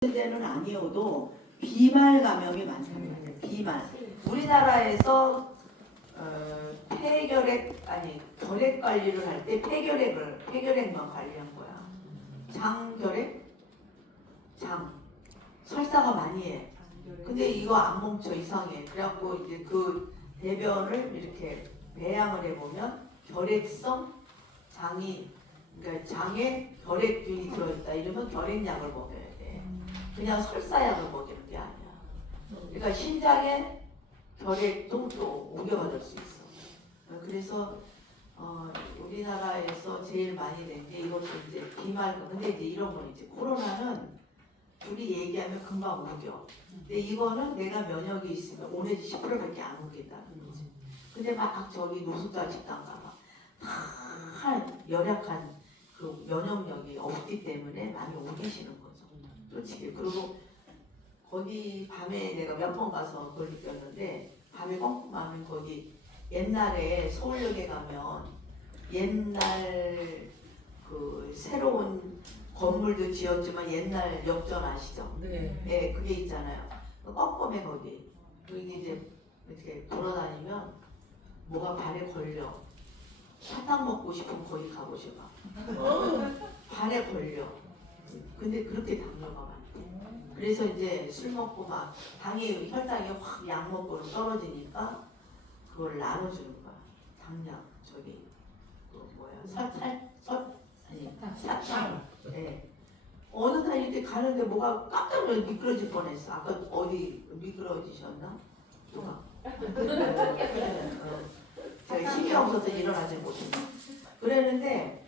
때는 아니어도 비말 감염이 많습니다. 비말. 우리나라에서 결핵 관리를 할 때 폐결핵만 관리한 거야. 장결핵? 설사가 많이 해. 근데 이거 안 멈춰. 이상해. 그래갖고 이제 그 대변을 이렇게 배양을 해보면 결핵성 그러니까 장에 결핵균이 들어있다 이러면 결핵약을 먹여야 돼. 그냥 설사약을 먹이는 게 아니야. 그러니까 신장에 결핵도 또 옮겨받을 수 있어. 그래서 우리나라에서 제일 많이 된 게 이것도 이제 비말고, 근데 이제 이런 건 이제 코로나는 둘이 얘기하면 금방 우겨. 근데 이거는 내가 면역이 있으면 5 내지 10%밖에 안 우긴다는 거지. 근데 막 저기 노숙자 집단 가봐. 열약한 그 면역력이 없기 때문에 많이 우기시는 거죠. 솔직히. 그리고 거기 밤에 내가 몇 번 가서 그걸 느꼈는데, 밤에 꼼꼼하면 거기 옛날에 서울역에 가면 옛날 그 새로운 건물도 지었지만 옛날 역전 아시죠? 네. 네, 그게 있잖아요. 꼼꼼해 거기. 거기 이제 이렇게 돌아다니면 뭐가 발에 걸려. 사탕 먹고 싶으면 거기 가보셔봐. 발에 걸려. 근데 그렇게 당뇨가 많대. 그래서 이제 술 먹고 막 혈당이 확 약 먹고 떨어지니까 그걸 나눠주는 거야. 당약 저기 또 뭐야 사탕. 네. 어느 날 이렇게 가는데 뭐가 깜짝 놀라 미끄러질 뻔했어. 아까 어디 미끄러지셨나? 누가? 제가 힘이 없어서 일어나지 못했나? 그랬는데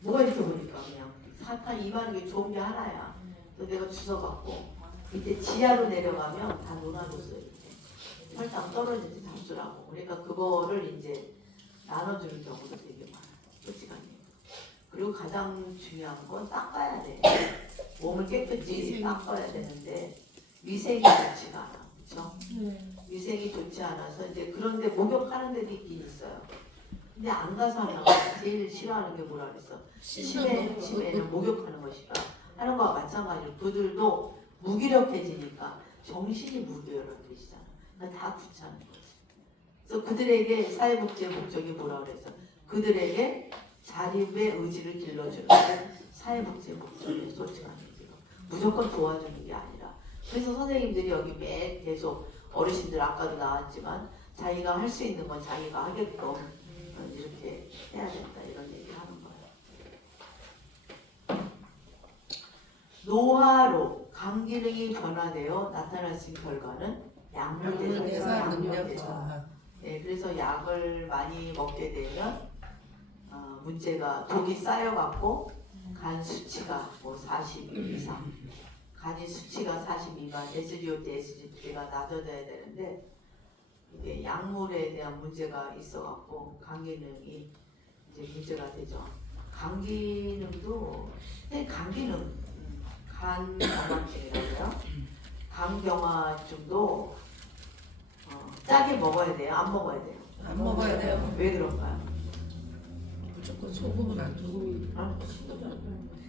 뭐가 이렇게 보니까 그냥 사탕 이만한 게 좋은 게 하나야. 그래서 내가 주워갖고 이제 지하로 내려가면 다 놓아줬어요. 이렇게 혈당 떨어질 때 잡수라고. 그러니까 그거를 이제 나눠주는 경우도 되게 많아. 솔직하게. 그리고 가장 중요한 건 닦아야 돼. 몸을 깨끗이 닦아야 되는데 위생이 좋지가 않아. 그렇죠? 위생이 좋지 않아서 이제 그런데 목욕하는 데도 있긴 있어요. 근데 안 가서 하면 제일 싫어하는 게 뭐라 그랬어? 치매는 목욕하는 거 싫어. 하는 거와 마찬가지로 그들도 무기력해지니까 정신이 무기력한 뜻이잖아. 그러니까 다 귀찮은 거지. 그래서 그들에게 사회복지의 목적이 뭐라 그랬어? 그들에게 자립의 의지를 길러주는 게 사회복지의 목적이에요. 솔직한 얘기로. 무조건 도와주는 게 아니라. 그래서 선생님들이 여기 매 계속 어르신들 아까도 나왔지만 자기가 할 수 있는 건 자기가 하게끔 이렇게 해야 된다 이런 얘기를 하는 거예요. 노화로 간 기능이 변화되어 나타날 수 있는 결과는 약물대사 능력자. 네, 그래서 약을 많이 먹게 되면 문제가 독이 쌓여갖고 간 수치가 뭐 40 이상, 간이 수치가 40 미만, SGO-T, SGP가 낮아져야 되는데 이게 약물에 대한 문제가 있어갖고 간 기능이 이제 문제가 되죠. 간 기능도 간 기능, 간경화증이라고요. 간경화증도 짜게 먹어야 돼요? 안 먹어야 돼요? 안 먹어야 돼요. 왜 그런가요? 무조건 소금은 안 주고.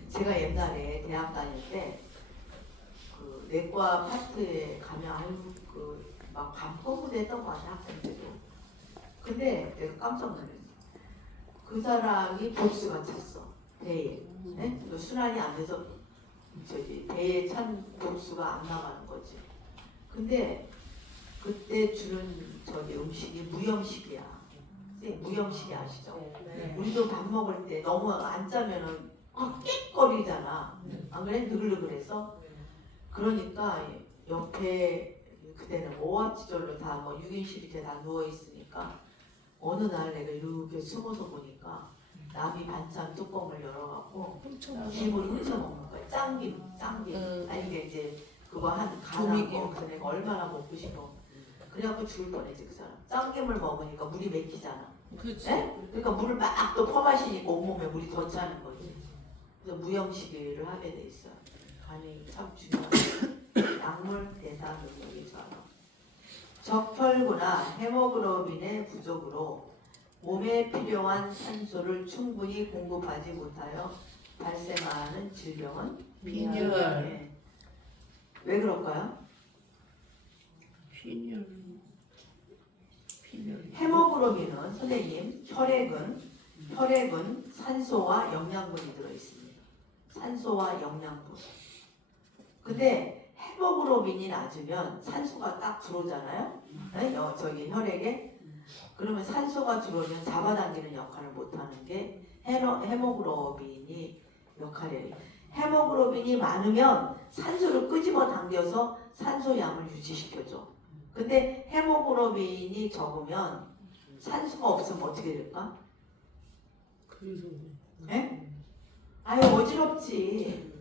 제가 옛날에 대학 다닐 때 그 내과 파트에 가면 막 반포부됐던 거 같아 학생들도. 근데 내가 깜짝 놀랐어. 그 사람이 복수가 찼어 배에. 네? 순환이 안 돼서 배에 찬 복수가 안 나가는 거지. 근데 그때 주는 음식이 무염식이야. 무염식이 아시죠? 네. 우리도 밥 먹을 때 너무 안 짜면은 끽거리잖아. 안 그래? 느글느글해서. 그러니까 옆에 그때는 오합지졸로 다 6인실 이렇게 다 누워 있으니까 어느 날 내가 이렇게 숨어서 보니까 남이 반찬 뚜껑을 열어갖고 김을 훔쳐먹는 거야. 짱김. 아니 이게 이제 그거 한 간하고 그래서 내가 얼마나 먹고 싶어. 그래갖고 죽을 뻔했지 그 사람. 짱김을 먹으니까 물이 맥히잖아. 그렇지. 그러니까 물을 막 또 퍼마시니까 온몸에 물이 더 차는 거지. 그래서 무염식이를 하게 돼 있어요. 간이 참 중요한 약물 대사 능력이죠. 적혈구나 헤모글로빈의 부족으로 몸에 필요한 산소를 충분히 공급하지 못하여 발생하는 질병은 빈혈. 네. 왜 그럴까요? 빈혈. 헤모글로빈은 선생님 혈액은 산소와 영양분이 들어 있습니다. 산소와 영양분. 근데 헤모글로빈이 낮으면 산소가 딱 들어오잖아요. 네? 저기 혈액에. 그러면 산소가 들어오면 잡아당기는 역할을 못하는 게 헤모글로빈이 역할이에요. 헤모글로빈이 많으면 산소를 끄집어 당겨서 산소 양을 유지시켜줘. 근데 헤모글로빈이 적으면 산소가 없으면 어떻게 될까? 그래서. 예? 아유 어지럽지.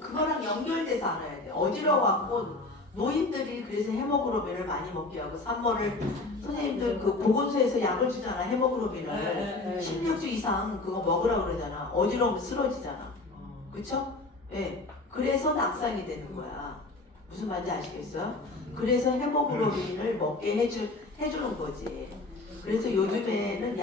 그거랑 연결돼서 알아야 돼. 어지러워갖고 노인들이 그래서 헤모글로빈을 많이 먹게 하고 산모를 선생님들 그 보건소에서 약을 주잖아. 헤모글로빈을 16주 이상 그거 먹으라 그러잖아. 어지러우면 쓰러지잖아. 그쵸? 예. 그래서 낙상이 되는 거야. 무슨 말인지 아시겠어요? 그래서 헤모글로빈을 먹게 해주는 거지. 그래서 요즘에는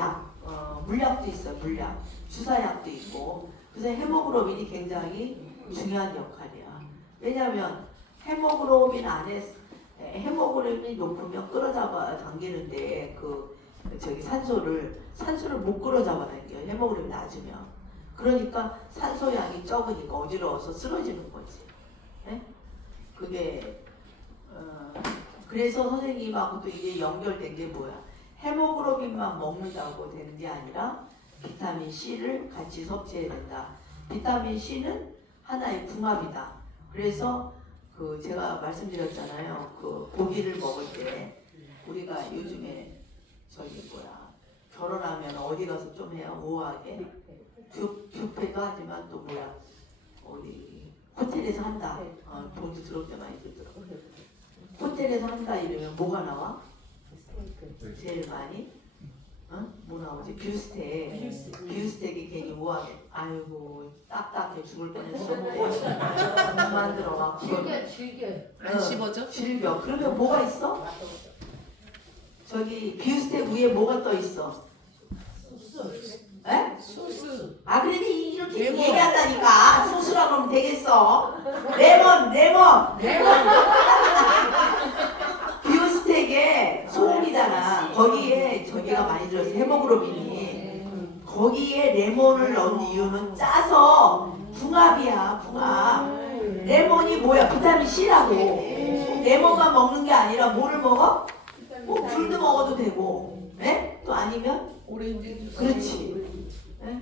물약도 있어요. 물약. 주사약도 있고. 그래서 헤모글로빈이 굉장히 중요한 역할이야. 왜냐하면 헤모글로빈이 높으면 끌어잡아 당기는데 산소를 못 끌어잡아 당겨. 헤모글로빈이 낮으면. 그러니까 산소 양이 적으니까 어지러워서 쓰러지는 거지. 네? 그게 그래서 선생님하고도 이게 연결된 게 뭐야? 헤모글로빈만 먹는다고 되는 게 아니라 비타민 C를 같이 섭취해야 된다. 비타민 C는 하나의 궁합이다. 그래서 제가 말씀드렸잖아요. 고기를 먹을 때 우리가 요즘에 결혼하면 어디 가서 좀 해요. 우아하게 뷔페도 하지만 또 어디 호텔에서 한다. 돈도 들어올 때 많이 들더라고. 호텔에서 한다 이러면 뭐가 나와? 제일 많이? 뭐 나오지? 뷰스텍이 괜히 우아하게. 아이고 딱딱해 죽을 뻔했었는데 만들어갖고 질겨. 안 씹어져? 질겨. 그러면 뭐가 있어? 저기 뷰스텍 위에 뭐가 떠 있어? 에? 소스. 그러니 이렇게 레몬. 얘기한다니까. 소스라 그러면 되겠어. 레몬. 비오스텍에 소금이잖아. 거기에 저기가 많이 들어있어. 헤모글로빈이. 거기에 레몬을 넣은 이유는 짜서 궁합이야. 궁합. 레몬이 뭐야? 비타민 C라고. 레몬만 먹는 게 아니라 뭐를 먹어? 뭐 귤도 먹어도 되고. 네? 또 아니면? 오렌지. 그렇지. 네?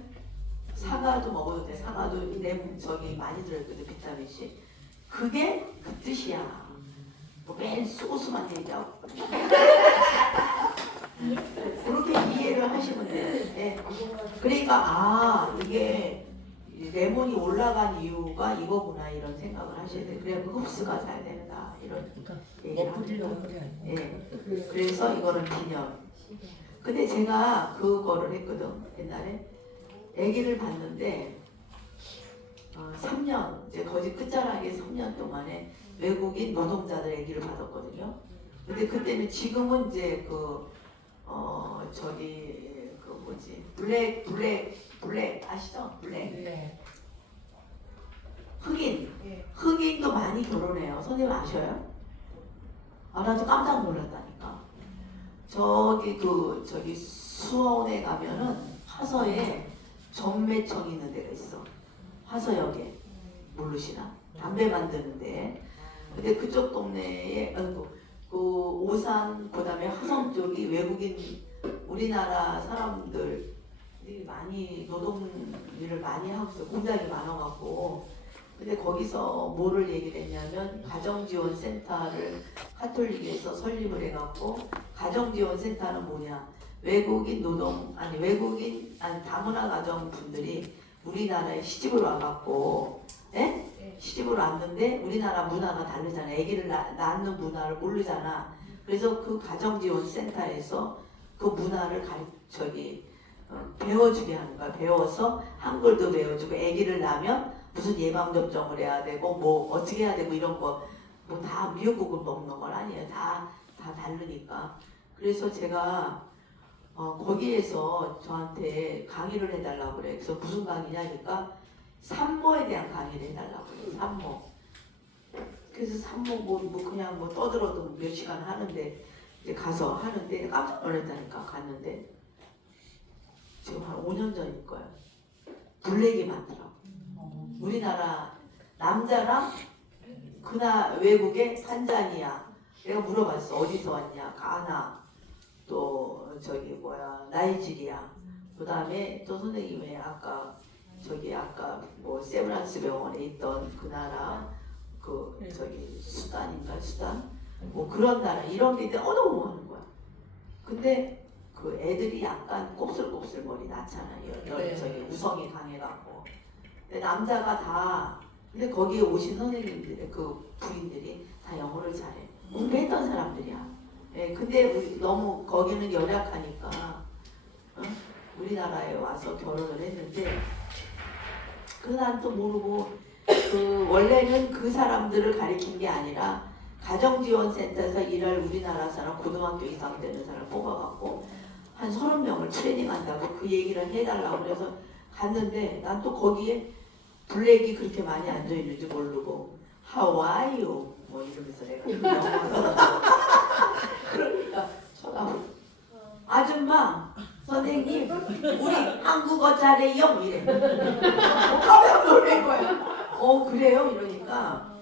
사과도 먹어도 돼. 사과도 저기 많이 들어있거든. 비타민 C. 그게 그 뜻이야. 맨 소스만 얘기하고. 그렇게 이해를 하시면 돼. 네. 그러니까 이게 레몬이 올라간 이유가 이거구나 이런 생각을 하셔야 돼. 그래야 흡수가 잘 된다 이런 얘기를 합니다. 예. 그래서 이거는 기념. 근데 제가 그거를 했거든. 옛날에 아기를 봤는데 3년 이제 거짓 끝자락에 3년 동안에 외국인 노동자들 아기를 받았거든요. 근데 그때는 지금은 이제 블랙 아시죠? 블랙. 네. 흑인도 많이 결혼해요. 선생님 아셔요? 나도 깜짝 놀랐다니까. 저기 수원에 가면은 화서에 전매청 있는 데가 있어. 화서역에. 모르시나? 담배 만드는데. 근데 그쪽 동네에 그 오산 그다음에 화성 쪽이 외국인 우리나라 사람들이 많이 노동 일을 많이 하고 있어. 공장이 많아갖고. 근데 거기서 뭐를 얘기를 했냐면 가정지원센터를 카톨릭에서 설립을 해갖고 가정지원센터는 뭐냐? 다문화 가정 분들이 우리나라에 시집을 와갖고, 시집을 왔는데 우리나라 문화가 다르잖아. 아기를 낳는 문화를 모르잖아. 그래서 그 가정지원센터에서 그 문화를 배워주게 하는 거야. 배워서 한글도 배워주고 아기를 낳으면 무슨 예방접종을 해야 되고 뭐 어떻게 해야 되고 이런 거 뭐 다 미역국을 먹는 건 아니에요. 다 다르니까. 그래서 제가 거기에서 저한테 강의를 해달라고 그래. 그래서 무슨 강의냐니까 산모에 대한 강의를 해달라고 해요. 산모. 그래서 산모 뭐 그냥 뭐 떠들어도 몇 시간 하는데 이제 가서 하는데 깜짝 놀랐다니까. 갔는데 지금 한 5년 전일 거야. 블랙이 많더라고. 우리나라 남자랑 그나 외국의 탄자니아. 내가 물어봤어. 어디서 왔냐? 가나. 또 저기 뭐야 나이지리아. 그 다음에 또 선생님의 아까 뭐 세브란스 병원에 있던 그 나라 그 저기 수단인가 수단 뭐 그런 나라 이런 게 너무 하는 거야. 근데 그 애들이 약간 곱슬곱슬 머리 낳잖아요. 네. 저기 우성이 강해갖고. 근데 남자가 다 근데 거기에 오신 선생님들의 그 부인들이 다 영어를 잘해. 공부했던 사람들이야. 예, 근데 너무 거기는 열악하니까 우리나라에 와서 결혼을 했는데 그 난 또 모르고 그 원래는 그 사람들을 가리킨 게 아니라 가정지원센터에서 일할 우리나라 사람 고등학교 이상 되는 사람 뽑아갖고 한 30명을 트레이닝한다고 그 얘기를 해달라고 그래서 갔는데 난 또 거기에 블랙이 그렇게 많이 앉아있는지 모르고 How are you? 뭐 이러면서 내가 영어로 그러니까 쳐다보고 아줌마 선생님 우리 한국어 잘해요 뭐 이래. 깜짝 놀란 거야. 그래요? 이러니까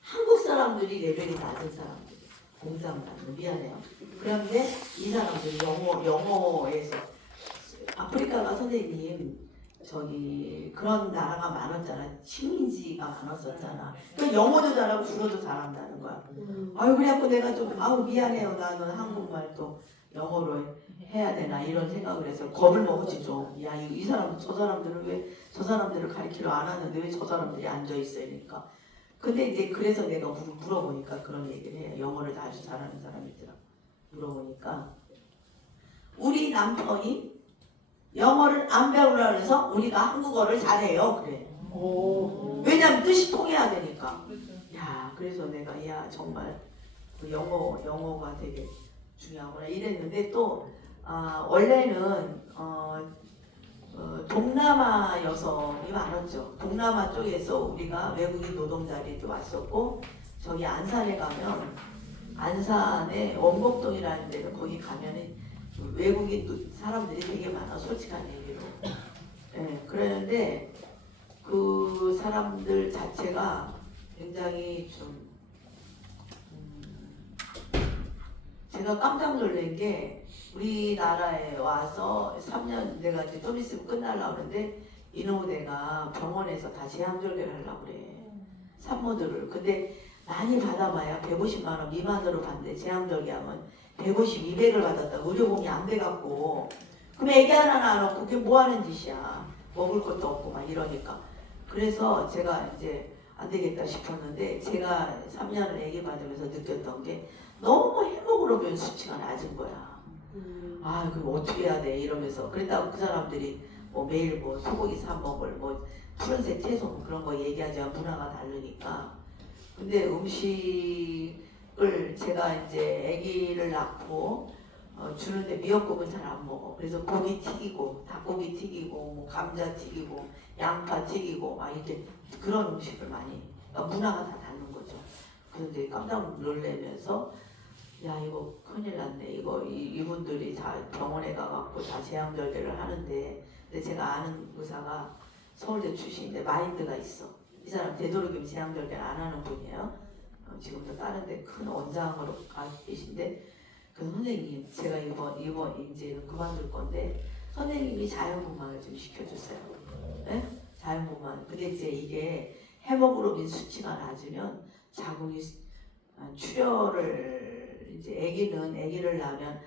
한국 사람들이 레벨이 낮은 사람들 공장단 미안해요. 그런데 이 사람들이 영어에서 아프리카가 선생님 저기 그런 나라가 많았잖아. 식민지가 많았었잖아. 그러니까 영어도 잘하고 불어도 잘한다는 거야. 아유 그래갖고 내가 좀 미안해요. 나는 한국말 또 영어로 해야 되나 이런 생각을 해서 겁을 먹었지 좀. 야 이 사람 저 사람들은 왜 저 사람들을 가르치려 안 하는데 왜 저 사람들이 앉아 있으니까. 근데 이제 그래서 내가 물어보니까 그런 얘기를 해요. 영어를 아주 잘하는 사람이더라고. 물어보니까 우리 남편이 영어를 안 배우려고 해서 우리가 한국어를 잘해요. 그래. 왜냐면 뜻이 통해야 되니까. 야, 그래서 내가 야 정말 그 영어가 되게 중요하구나 이랬는데 또 원래는 동남아 여성이 많았죠. 동남아 쪽에서 우리가 외국인 노동자들이 왔었고 저기 안산에 가면 안산에 원곡동이라는 데는 거기 가면은 외국인 사람들이 되게 많아 솔직한 얘기로. 예, 그러는데 그 사람들 자체가 굉장히 좀 제가 깜짝 놀란 게 우리나라에 와서 3년 내가 이제 좀 있으면 끝나려고 하는데 이놈의가 병원에서 다 제왕절개를 하려고 그래. 산모들을. 근데 많이 받아봐야 150만 원 미만으로 받는데 제왕절개하면 150, 200을 받았다. 의료보험이 안 돼갖고. 그럼 애기 하나 낳아놓고 그게 뭐 하는 짓이야. 먹을 것도 없고 막 이러니까. 그래서 제가 이제 안 되겠다 싶었는데 제가 3년을 애기 받으면서 느꼈던 게 너무 헤모글로빈 수치가 낮은 거야. 그럼 어떻게 해야 돼 이러면서. 그랬다고 그 사람들이 뭐 매일 뭐 소고기 사 먹을 뭐 푸른색 채소 그런 거 얘기하지만 문화가 다르니까. 근데 음식을 제가 이제 아기를 낳고 주는데 미역국은 잘 안 먹어. 그래서 고기 튀기고 닭고기 튀기고 뭐 감자 튀기고 양파 튀기고 막 이렇게 그런 음식을 많이. 그러니까 문화가 다 다른 거죠. 그런데 깜짝 놀라면서 야 이거 큰일 났네. 이분들이 다 병원에 가갖고 다 제왕절개를 하는데 근데 제가 아는 의사가 서울대 출신인데 마인드가 있어. 이 사람 되도록이면 제왕절개를 안 하는 분이에요. 지금도 다른 데 큰 원장으로 가 계신데 그 선생님 제가 이번 이제는 그만둘 건데 선생님이 자연분만을 좀 시켜주세요. 네? 자연분만. 근데 이제 이게 헤모글로빈 수치가 낮으면 자궁이 출혈을 이제 아기를 낳으면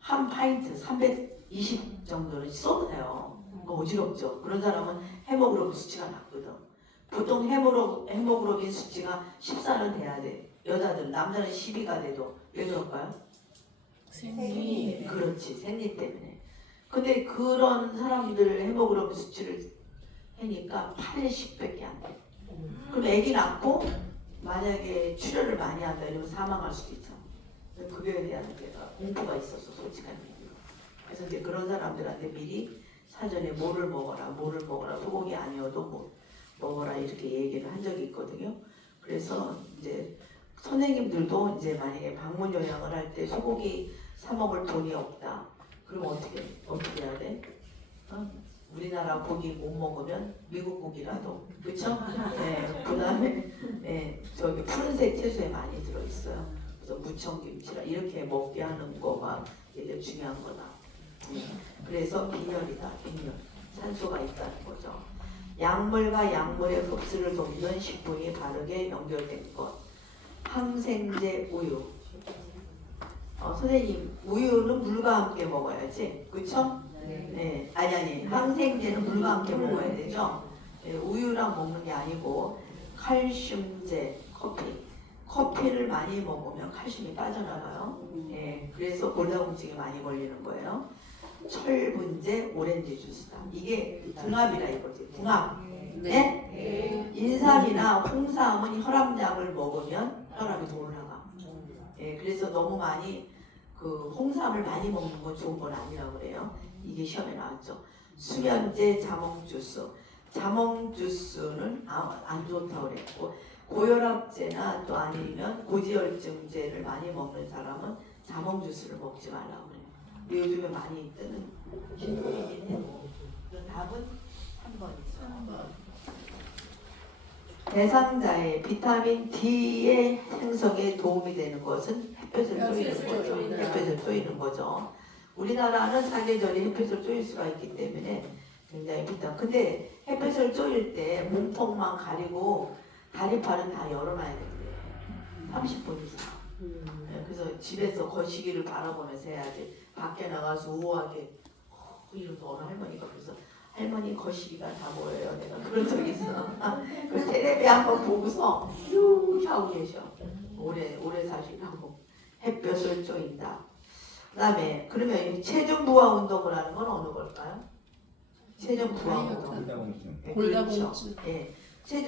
한 파인트 320 정도는 쏟아요. 어지럽죠. 그런 사람은 헤모글로빈 수치가 낮거든. 보통 헤모글로빈 수치가 14는 돼야 돼. 여자들 남자는 12가 돼도 왜 그럴까요? 생리. 그렇지 생리 때문에. 근데 그런 사람들 헤모글로빈 수치를 하니까 80밖에 안 돼. 그럼 아기 낳고 만약에 출혈을 많이 한다 이러면 사망할 수도 있죠. 그거에 대한 데가 공포가 있어서 솔직한 얘기로. 그래서 이제 그런 사람들한테 미리 사전에 뭐를 먹어라 소고기 아니어도 뭐 먹어라 이렇게 얘기를 한 적이 있거든요. 그래서 이제 선생님들도 이제 만약에 방문 요양을 할 때 소고기 사 먹을 돈이 없다. 그럼 어떻게 해야 돼? 우리나라 고기 못 먹으면 미국 고기라도, 그렇죠? 네, 그다음에 네, 저기 푸른색 채소에 많이 들어 있어요. 그래서 무청김치라 이렇게 먹게 하는 거가 되게 중요한 거다. 그래서 빈혈이다, 빈혈. 산소가 있다는 거죠. 약물과 약물의 흡수를 돕는 식품이 바르게 연결된 것. 항생제 우유. 선생님, 우유는 물과 함께 먹어야지, 그렇죠? 네. 아니, 항생제는 물과 함께 먹어야 되죠. 네, 우유랑 먹는 게 아니고 칼슘제, 커피를 많이 먹으면 칼슘이 빠져나가요. 네, 그래서 골다공증이 많이 걸리는 거예요. 철분제, 오렌지 주스다. 이게 궁합이라 이거지. 궁합. 네? 인삼이나 홍삼은 혈압약을 먹으면 혈압이 올라가. 예, 그래서 너무 많이 홍삼을 많이 먹는 건 좋은 건 아니라고 그래요. 이게 시험에 나왔죠. 수면제, 자몽주스. 자몽주스는 안 좋다고 그랬고, 고혈압제나 또 아니면 고지혈증제를 많이 먹는 사람은 자몽주스를 먹지 말라고 그래요. 요즘에 많이 뜨는 신종인데, 답은 3번이죠. 대상자의 비타민 D의 생성에 도움이 되는 것은 햇볕을 쏘이는 거죠. 햇볕을 쏘이는 거죠. 우리나라는 사계절이 햇볕을 쏘일 수가 있기 때문에 굉장히 근데 햇볕을 쏘일 때 몸통만 가리고 다리팔은 다 열어놔야 된대요. 30분 이상. 네, 그래서 집에서 거시기를 바라보면서 해야지. 밖에 나가서 우아하게 이러면서 어느 할머니가 그래서 할머니 거시기가 다 보여요. 내가 그런 적 있어. 그 텔레비 한번 보고서 쭉 하고 계셔. 오래 사시라고. 햇볕을 쬐인다. 그 다음에 그러면 체중 부하 운동을 하는 건 어느 걸까요? 체중 부하 운동. 네, 골다공증. 예.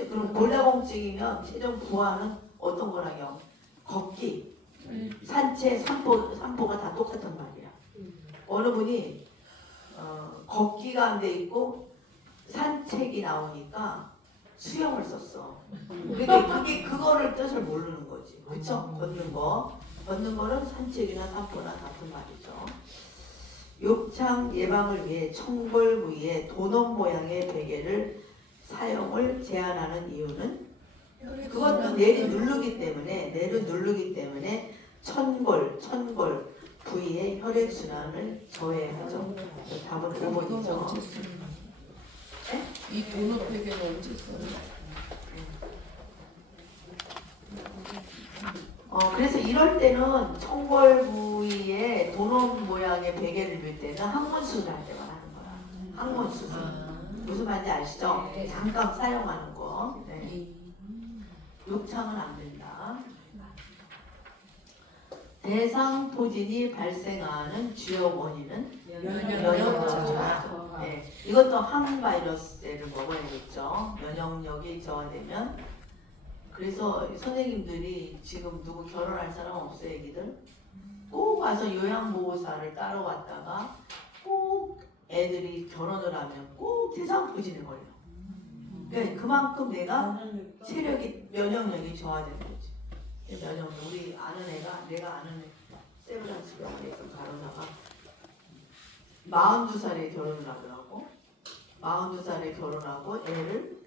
그럼 골다공증이면 체중 부하는 어떤 거랑요? 걷기, 산책, 산보가 다 똑같은 말이야. 어느 분이 걷기가 안 돼 있고 산책이 나오니까 수영을 썼어. 그게 그거를 뜻을 모르는 거지. 그쵸? 걷는 거는 산책이나 산보나 같은 말이죠. 욕창 예방을 위해 청골 부위에 도넛 모양의 베개를 사용을 제한하는 이유는 그것도 뇌를 누르기 때문에 천골 부위의 혈액순환을 저해하죠. 답은 5번이죠. 이 도넛 베개는 언제 써요? 그래서 이럴 때는 청골 부위에 도넛 모양의 베개를 밀 때는 항문수술 할 때만 하는 거야. 항문수술. 무슨 말인지 아시죠? 잠깐 사용하는 거. 네. 욕창은 안 된다. 대상포진이 발생하는 주요 원인은 면역력이죠. 네. 이것도 항바이러스제를 먹어야겠죠. 면역력이 저하되면. 그래서 선생님들이 지금 누구 결혼할 사람 없어요, 애기들? 꼭 와서 요양보호사를 따라왔다가 꼭 애들이 결혼을 하면 꼭 대상포진에 걸려. 그러니까 그만큼 내가 면역력이 저하되는 거지. 면역력. 우리 아는 애가, 내가 아는 세브란스 병원에서 가로다가 42살에 결혼을 하더라고. 42살에 결혼하고 애를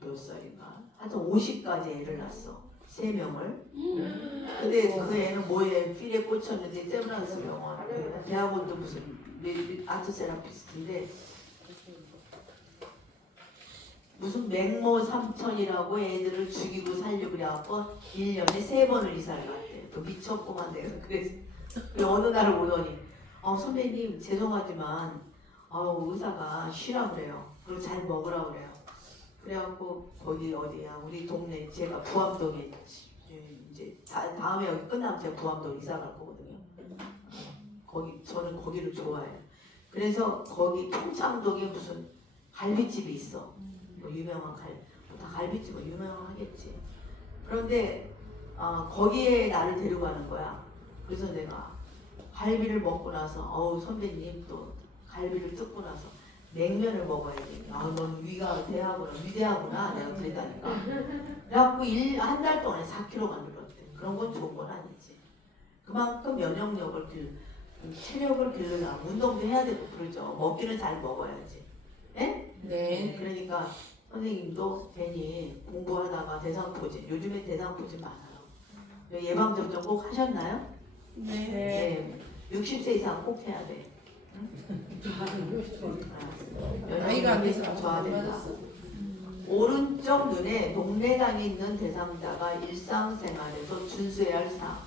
몇 살인가? 하여튼 50까지 애를 낳았어. 3명을. 근데 그 애는 뭐에 필에 꽂혔는지 세브란스 병원. 대학원도 무슨 아트 세라피스트인데 무슨 맹모 삼천이라고 애들을 죽이고 살려고 그래갖고 1년에 3번을 이사를 갔대. 또 미쳤구만 내가. 그래서 어느 날 오더니 선배님 죄송하지만 의사가 쉬라 그래요. 그리고 잘 먹으라 그래요. 그래갖고 거기 어디야 우리 동네 제가 부암동에 이제 다음에 여기 끝나면 제가 부암동 이사 갈 거거든요. 저는 거기를 좋아해요. 그래서 거기 평창동에 무슨 갈비집이 있어. 뭐 유명한 다 갈비집은 유명하겠지. 그런데 거기에 나를 데려가는 거야. 그래서 내가 갈비를 먹고 나서 선배님 또 갈비를 뜯고 나서 냉면을 먹어야 돼. 넌 위가 위대하구나. 내가 그랬다니까. 그래갖고 한 달 동안에 4kg가 늘었대. 그런 건 좋은 건 아니지. 그만큼 면역력을 체력을 기르려면 운동도 해야 되고 그러죠. 먹기는 잘 먹어야지. 예? 네. 그러니까 선생님도 괜히 공부하다가 대상포진, 요즘에 대상포진 많아요. 예방접종 꼭 하셨나요? 네. 60세 이상 꼭 해야 돼. 나이가 안 돼서 좋아진다. 맞았어. 오른쪽 눈에 녹내장이 있는 대상자가 일상생활에서 준수해야 할 사항.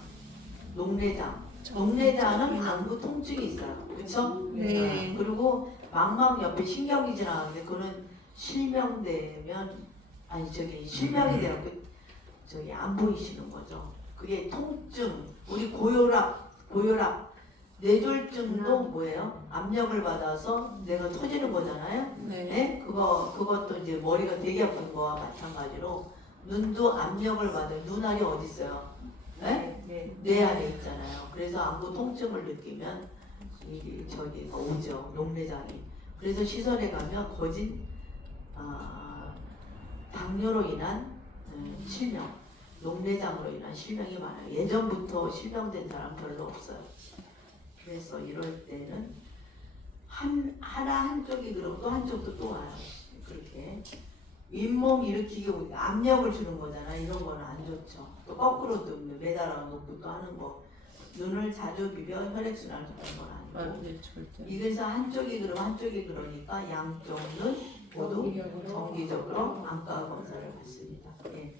녹내장은 안구 통증이 있어요. 그렇죠? 네. 그리고 망막 옆에 신경이 지나가는데 그거는 실명이 되고 안 보이시는 거죠. 그게 통증, 우리 고혈압, 뇌졸중도 뭐예요? 압력을 받아서 뇌가 터지는 거잖아요. 네. 네? 그것도 이제 머리가 되게 아픈 거와 마찬가지로 눈도 압력을 받아요. 눈알이 어디 있어요? 네? 뇌 안에 있잖아요. 그래서 안구 통증을 느끼면 이게 오죠. 녹내장이. 그래서 시설에 가면 거진 당뇨로 인한 실명, 녹내장으로 인한 실명이 많아요. 예전부터 실명된 사람 별로 없어요. 그래서 이럴 때는 한쪽이 그러고 또 한쪽도 또 와요. 그렇게 윗몸 일으키기 압력을 주는 거잖아. 이런 거는 안 좋죠. 또 거꾸로도 매달아 놓고 또 하는 거. 눈을 자주 비벼 혈액순환을 하는 건 아니고. 네, 절대. 이래서 한쪽이 그러니까 양쪽 눈 모두 정기적으로 안과 검사를 받습니다. 예.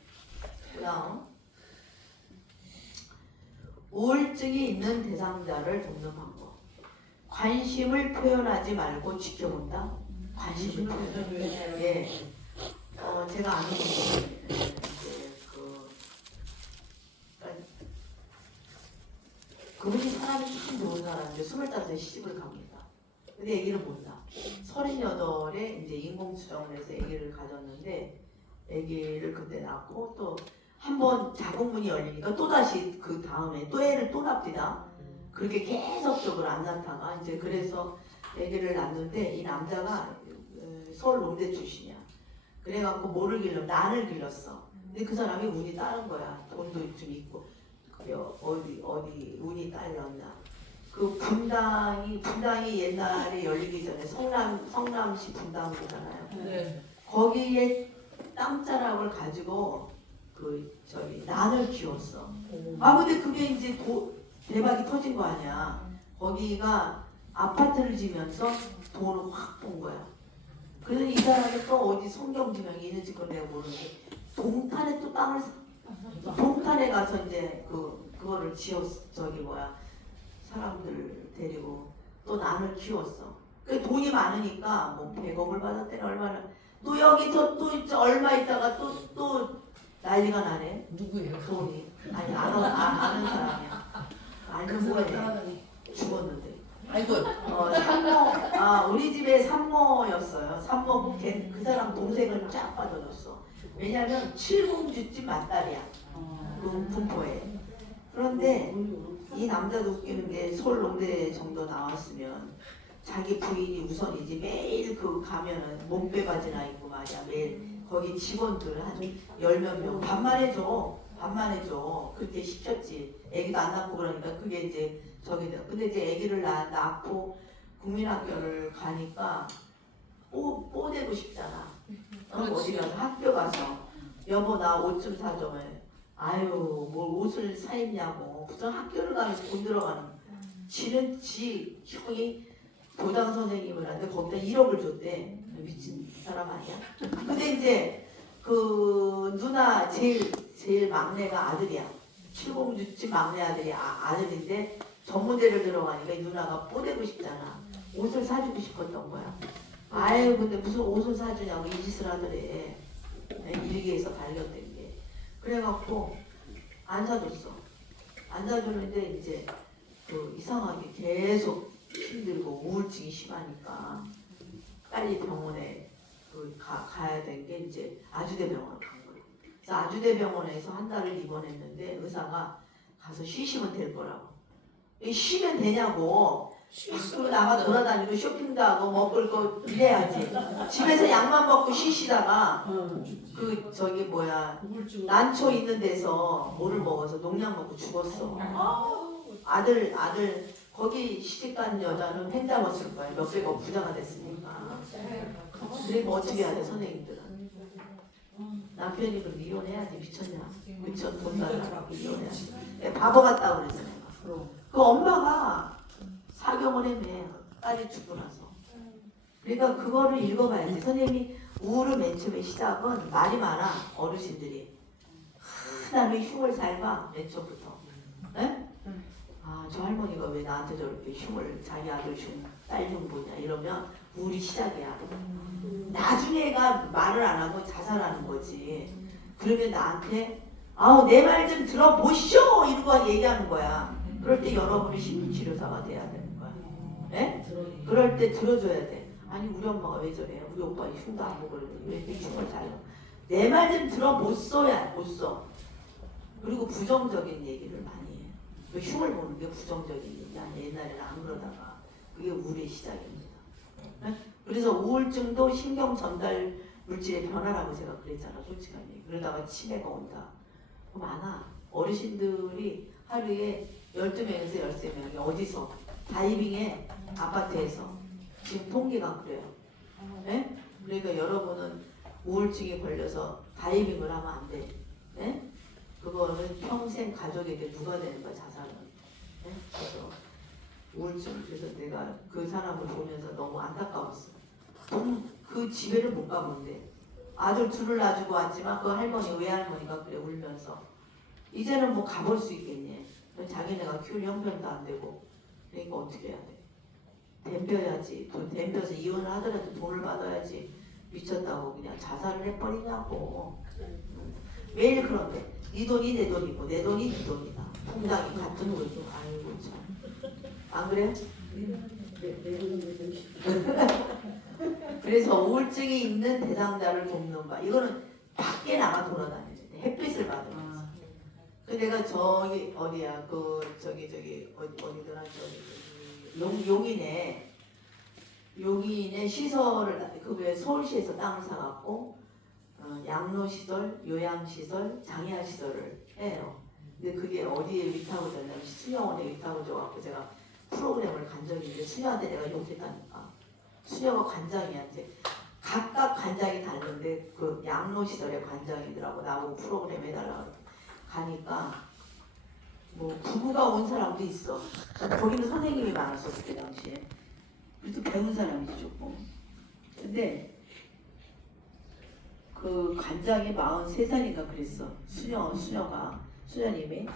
그다음 우울증이 있는 대상자를 돕는 방법. 관심을 표현하지 말고 지켜본다. 관심을 표현. 예. 제가 아는 분이 그분이 사람이 참 좋은 사람인데 25에 시집을 갑니다. 근데 아기를 못 낳아. 38에 이제 인공수정을 해서 아기를 가졌는데 아기를 그때 낳고 또 한 번 자궁문이 열리니까 또 다시 그 다음에 또 애를 또 낳습니다. 그렇게 계속적으로 안 낳다가 이제 그래서 아기를 낳는데 이 남자가 서울 농대 출신이야. 그래갖고 뭐를 나를 길렀어. 근데 그 사람이 운이 따른 거야. 돈도 좀 있고. 어디 운이 딸렸나. 그 분당이 옛날에 열리기 전에 성남시 분당이잖아요. 네. 거기에 땅자락을 가지고 난을 키웠어. 근데 그게 이제 대박이 터진 거 아니야. 거기가 아파트를 지면서 돈을 확 본 거야. 그래서 이 사람이 또 어디 성경지명이 있는지 그건 내가 모르는데 동탄에 또 땅을 동탄에 가서 이제 그거를 지었어. 사람들 데리고 또 난을 키웠어. 그 돈이 많으니까 뭐 100억을 받았대. 얼마나 또 여기서 또 얼마 있다가 또 난리가 나네. 누구예요? 돈이 아는 사람이야. 그 사람 죽었는데. 아이고. 산모, 우리 집에 산모였어요. 산모 그 사람 동생을 쫙 빠져줬어. 왜냐면 칠공주집 맞딸이야. 그 분포에. 그런데 이 남자도 웃기는 게 서울 농대 정도 나왔으면 자기 부인이 우선이지. 매일 가면은 몸빼바지나 입고 말이야. 매일 거기 직원들 한 10몇 명 밥만 해줘. 그렇게 시켰지. 애기도 안 낳고 그러니까 그게 이제 근데 이제 애기를 낳고 국민학교를 가니까 뽀대고 싶잖아. 어디 가서 학교 가서 여보 나 옷 좀 사줘. 아유 뭘 옷을 사 입냐고. 무슨 학교를 가면서 돈 들어가는. 지는 지 형이 교장 선생님을 하는데 거기다 1억을 줬대. 미친 사람 아니야? 근데 이제 그 누나 제일 막내가 아들이야. 칠공주집 막내 아들이 아들인데 전문대를 들어가니까 이 누나가 뽀대고 싶잖아. 옷을 사주고 싶었던 거야. 아유 근데 무슨 옷을 사주냐고 이 짓을 하더래. 일기에서 발견된 게. 그래갖고 안 사줬어. 안 사줬는데 이제 이상하게 계속 힘들고 우울증이 심하니까 빨리 병원에 가야 된 게 이제 아주대병원을 간 거예요. 그래서 아주대병원에서 한 달을 입원했는데 의사가 가서 쉬시면 될 거라고. 쉬면 되냐고. 밖으로 나가 돌아다니고 쇼핑도 하고 먹을 거 이래야지. 집에서 약만 먹고 쉬시다가 그 저기 뭐야 난초 있는 데서 뭐를 먹어서 농약 먹고 죽었어. 아들 거기 시집간 여자는 펜 잡았을 거야. 몇백억 부자가 됐으니까. 그리고 어떻게 해야 돼 선생님들은? 남편이 그럼 이혼해야지. 미쳤냐? 그쵸? 돈 달라고 이혼해야지. 바보 같다고 그랬어 내가. 그 엄마가 사경을 헤매. 딸이 죽고 나서. 그러니까 그거를 읽어봐야지. 선생님이 우울을 맨 처음에 시작은 말이 많아. 어르신들이. 하나는 흉을 살봐. 맨 처음부터. 네? 아, 저 할머니가 왜 나한테 저렇게 흉을 자기 아들 흉, 딸 흉 보냐 이러면 우울이 시작이야. 나중에가 말을 안 하고 자살하는 거지. 그러면 나한테 아우 내 말 좀 들어보시오 이러고 얘기하는 거야. 그럴 때 여러분이 심리치료사가 돼야 되는 거야. 네? 그럴 때 들어줘야 돼. 아니 우리 엄마가 왜 저래? 우리 오빠 흉도 안 보고 왜 이렇게 흉을 살려? 내 말 좀 들어보소야 못 써. 그리고 부정적인 얘기를 많이 해. 그 흉을 보는 게 부정적인 얘기야. 옛날에는 안 그러다가 그게 우울의 시작입니다. 네? 그래서 우울증도 신경 전달 물질의 변화라고 제가 그랬잖아. 솔직한 얘기. 그러다가 치매가 온다. 많아. 어르신들이 하루에 12명에서 13명이 어디서 다이빙에 아파트에서 지금 통계가 그래요. 네? 그러니까 여러분은 우울증에 걸려서 다이빙을 하면 안 돼. 네? 그거는 평생 가족에게 누가 되는 거야 자살은. 네? 그래서 우울증. 그래서 내가 그 사람을 보면서 너무 안타까웠어. 그 집에를 못 가본대. 아들 둘을 놔주고 왔지만 그 할머니 외할머니가 그래 울면서 이제는 뭐 가볼 수 있겠니? 자기네가 키울 형편도 안 되고. 그러니까 어떻게 해야 돼? 댐벼야지. 돈 댐벼서 이혼을 하더라도 돈을 받아야지. 미쳤다고 그냥 자살을 해버리냐고. 매일 그런데 네 돈이 내 돈이고 내 돈이 네 돈이다. 통장이 같은 거죠. 아이고 참. 안 그래? 그래서 우울증이 있는 대상자를 돕는 바. 이거는 밖에 나가 돌아다니는데 햇빛을 받으면서. 그 내가 저기 어디야 그 저기 어디더라 저기 용인에 시설을 그 왜 서울시에서 땅을 사갖고 양로시설, 요양시설, 장애아시설을 해요. 근데 그게 어디에 위탁을 줬냐면 수녀원에 위탁을 줘갖고 제가 프로그램을 간 적이 있는데 수녀한테 내가 욕했다니까. 수녀가 관장이야. 이제 각각 관장이 다른데 그 양로시설의 관장이더라고. 나보고 프로그램 해달라고 가니까 뭐 부부가 온 사람도 있어. 거기는 선생님이 많았어 그때 당시에. 그래도 배운 사람이지 조금. 근데 그 관장이 43살인가 그랬어. 수녀님이.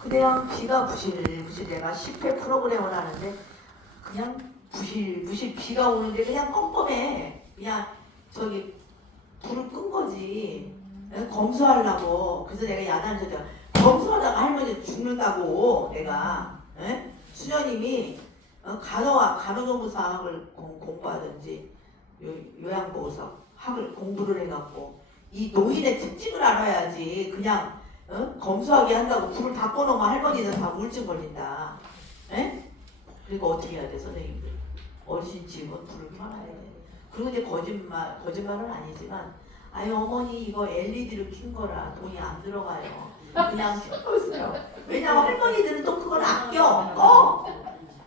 그냥 비가 부실 내가 10회 프로그램을 하는데 그냥 부실 비가 오는데 그냥 껌껌해. 그냥 저기 불을 끈 거지. 검수하려고. 그래서 내가 야단쳤잖아. 검수하다가 할머니 죽는다고 내가. 에? 수녀님이 간호조무사 학을 공부하든지 요양보호사 학을 공부를 해갖고 이 노인의 특징을 알아야지. 그냥 검소하게 한다고 불을 다 꺼놓으면 할머니는 다 우울증 걸린다. 에? 그러니까 어떻게 해야 돼 선생님들? 어르신 집은 불을 켜놔야 돼. 그리고 이제 거짓말은 아니지만 아유 어머니 이거 LED를 킨 거라 돈이 안 들어가요. 그냥 켜놓으세요. 왜냐면 할머니들은 또 그걸 아껴.